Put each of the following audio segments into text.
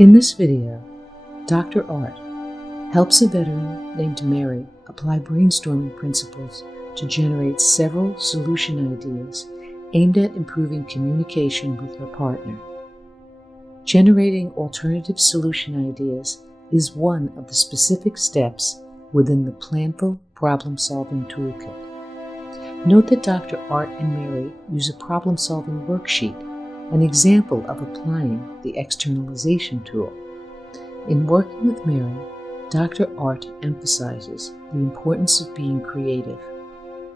In this video, Dr. Art helps a veteran named Mary apply brainstorming principles to generate several solution ideas aimed at improving communication with her partner. Generating alternative solution ideas is one of the specific steps within the Planful problem-solving toolkit. Note that Dr. Art and Mary use a problem-solving worksheet, an example of applying the externalization tool. In working with Mary, Dr. Art emphasizes the importance of being creative,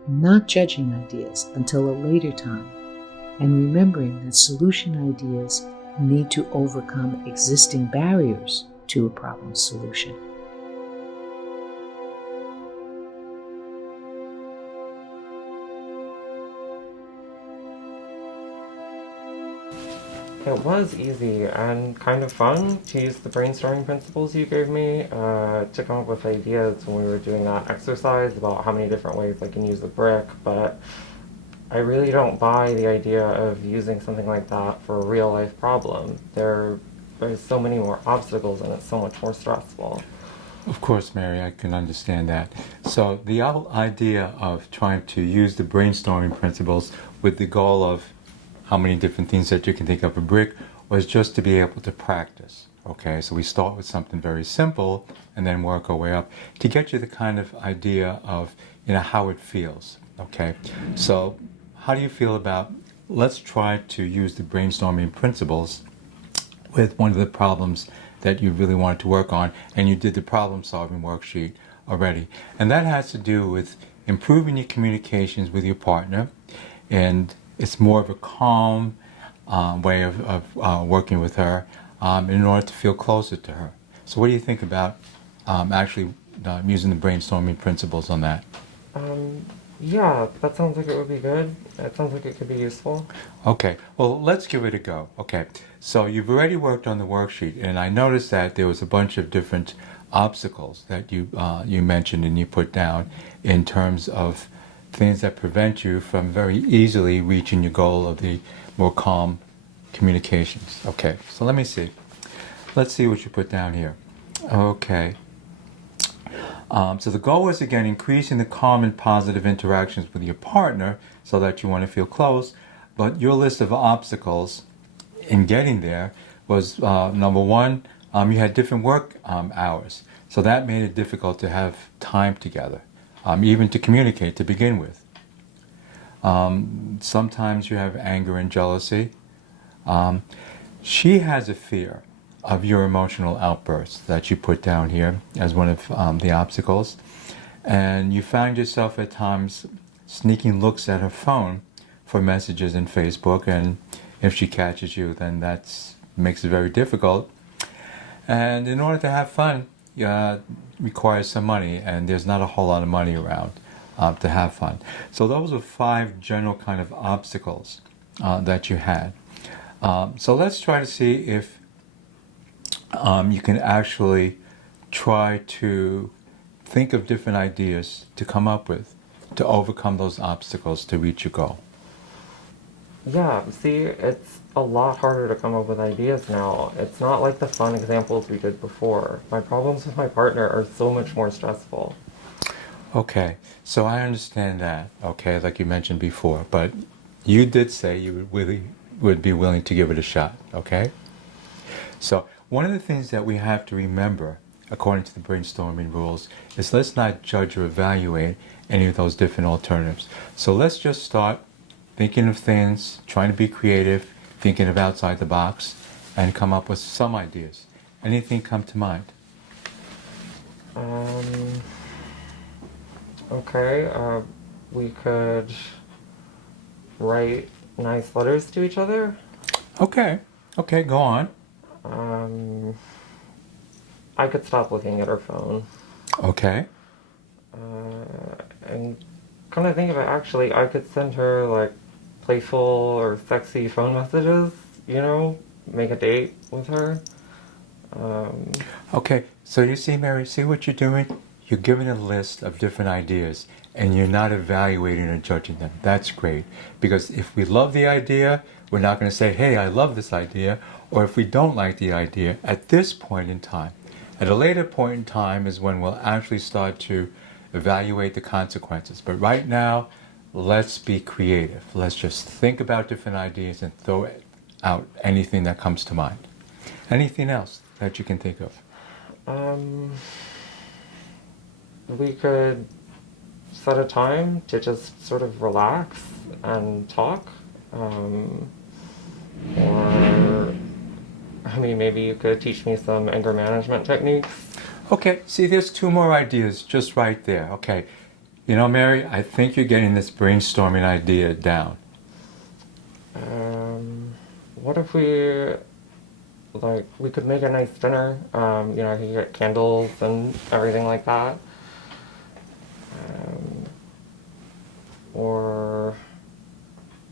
not judging ideas until a later time, and remembering that solution ideas need to overcome existing barriers to a problem solution. It was easy and kind of fun to use the brainstorming principles you gave me to come up with ideas when we were doing that exercise about how many different ways I can use a brick, but I really don't buy the idea of using something like that for a real life problem. There's so many more obstacles and it's so much more stressful. Of course, Mary, I can understand that. So the idea of trying to use the brainstorming principles with the goal of how many different things that you can think of a brick was just to be able to practice. Okay, so we start with something very simple and then work our way up to get you the kind of idea of how it feels. Okay, so how do you feel about, let's try to use the brainstorming principles with one of the problems that you really wanted to work on, and you did the problem solving worksheet already, and that has to do with improving your communications with your partner, and it's more of a calm way of working with her in order to feel closer to her. So what do you think about actually using the brainstorming principles on that? Yeah, that sounds like it would be good. It sounds like it could be useful. Okay, well, let's give it a go. Okay, so you've already worked on the worksheet, and I noticed that there was a bunch of different obstacles that you mentioned and you put down in terms of things that prevent you from very easily reaching your goal of the more calm communications. Okay, so let me see. Let's see what you put down here. Okay. So the goal was, again, increasing the calm and positive interactions with your partner so that you want to feel close. But your list of obstacles in getting there was, number one, you had different work hours. So that made it difficult to have time together, even to communicate to begin with. Sometimes you have anger and jealousy. She has a fear of your emotional outbursts that you put down here as one of the obstacles. And you find yourself at times sneaking looks at her phone for messages in Facebook, and if she catches you, then that makes it very difficult. And in order to have fun, requires some money, and there's not a whole lot of money around to have fun. So those are 5 general kind of obstacles that you had. So let's try to see if you can actually try to think of different ideas to come up with to overcome those obstacles to reach your goal. Yeah, see, it's a lot harder to come up with ideas now. It's not like the fun examples we did before. My problems with my partner are so much more stressful. Okay, so I understand that, okay, like you mentioned before, but you did say you would be willing to give it a shot, okay? So one of the things that we have to remember, according to the brainstorming rules, is let's not judge or evaluate any of those different alternatives. So let's just start thinking of things, trying to be creative, thinking of outside the box, and come up with some ideas. Anything come to mind? Okay, we could write nice letters to each other. Okay, go on. I could stop looking at her phone. Okay. And come to think of it, actually, I could send her, like, playful or sexy phone messages, make a date with her. Okay, so you see, Mary, see what you're doing? You're giving a list of different ideas, and you're not evaluating or judging them. That's great, because if we love the idea, We're not going to say, hey, I love this idea, or if we don't like the idea at this point in time. At a later point in time is when we'll actually start to evaluate the consequences. But right now, let's be creative. Let's just think about different ideas and throw out anything that comes to mind. Anything else that you can think of? We could set a time to just sort of relax and talk. Or, I mean, maybe you could teach me some anger management techniques. Okay, see, there's two more ideas just right there. Okay, you know, Mary, I think you're getting this brainstorming idea down. What if we could make a nice dinner? You know, I could get candles and everything like that. Or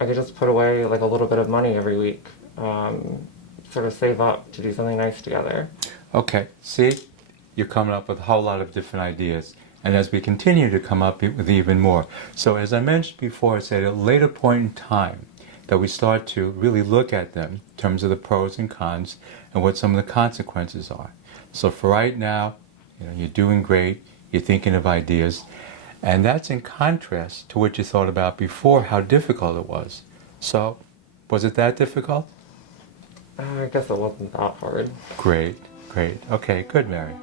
I could just put away like a little bit of money every week, sort of save up to do something nice together. Okay, see, you're coming up with a whole lot of different ideas. And as we continue to come up with even more. So as I mentioned before, it's at a later point in time that we start to really look at them in terms of the pros and cons and what some of the consequences are. So for right now, you know, you're doing great, you're thinking of ideas, and that's in contrast to what you thought about before, how difficult it was. So, was it that difficult? I guess it wasn't that hard. Great, great. Okay, good, Mary.